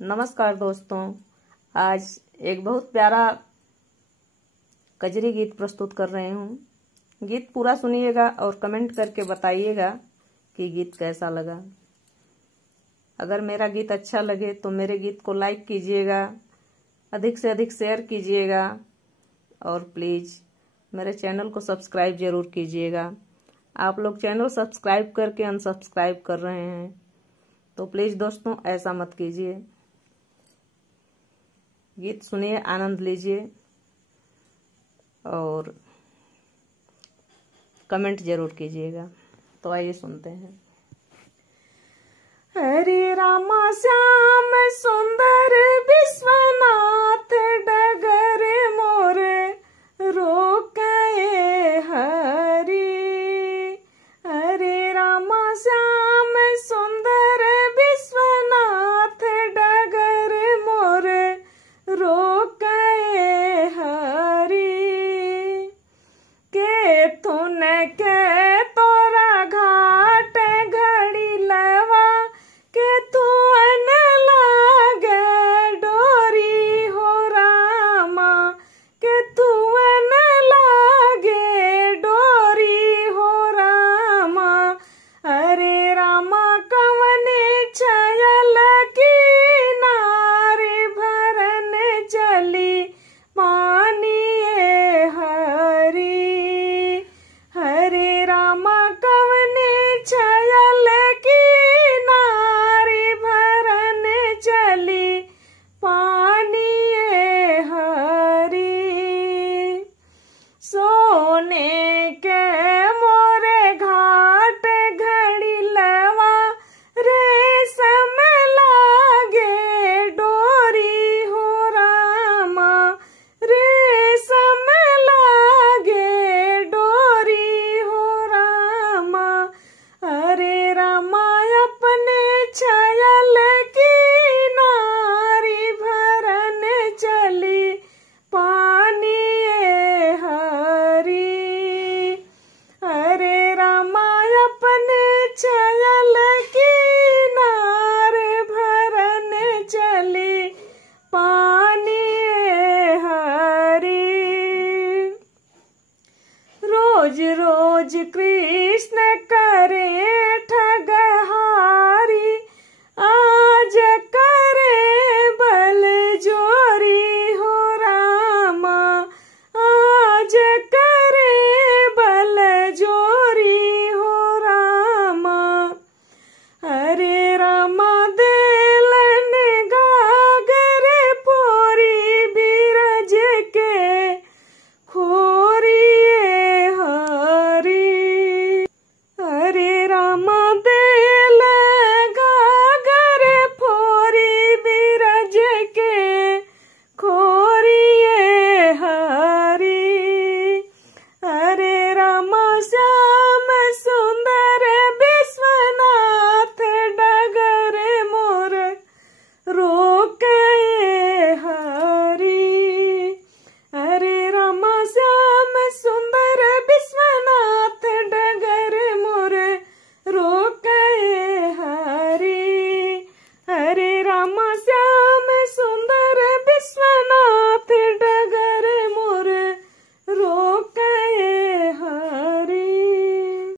नमस्कार दोस्तों। आज एक बहुत प्यारा कजरी गीत प्रस्तुत कर रहे हूँ। गीत पूरा सुनिएगा और कमेंट करके बताइएगा कि गीत कैसा लगा। अगर मेरा गीत अच्छा लगे तो मेरे गीत को लाइक कीजिएगा, अधिक से अधिक शेयर कीजिएगा और प्लीज़ मेरे चैनल को सब्सक्राइब जरूर कीजिएगा। आप लोग चैनल सब्सक्राइब करके अनसब्सक्राइब कर रहे हैं, तो प्लीज़ दोस्तों ऐसा मत कीजिए। गीत सुनिए, आनंद लीजिए और कमेंट जरूर कीजिएगा। तो आइए सुनते हैं। हरे रामा